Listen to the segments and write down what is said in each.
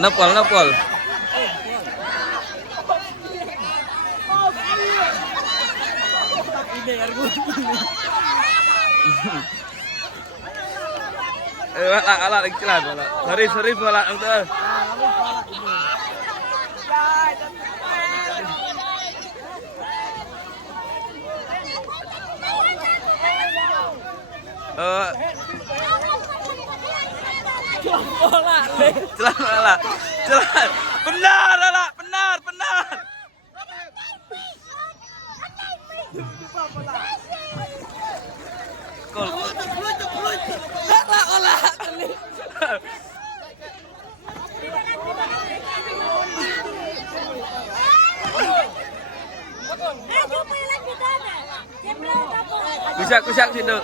Napol, napol. Wala lagi celan wala. Sorry wala ang tuh. Celan. Benar. Kol. Kusak situ.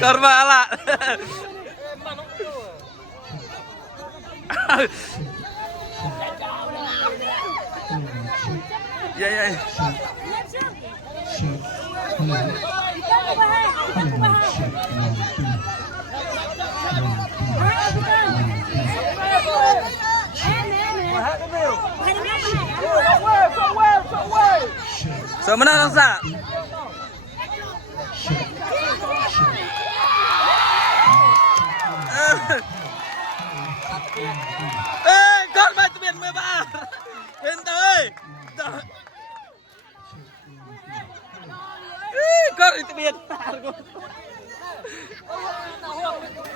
Korma ala. Ya. So mana rasa? Con ba tụi biển 13. Lên tới. Con tụi biển.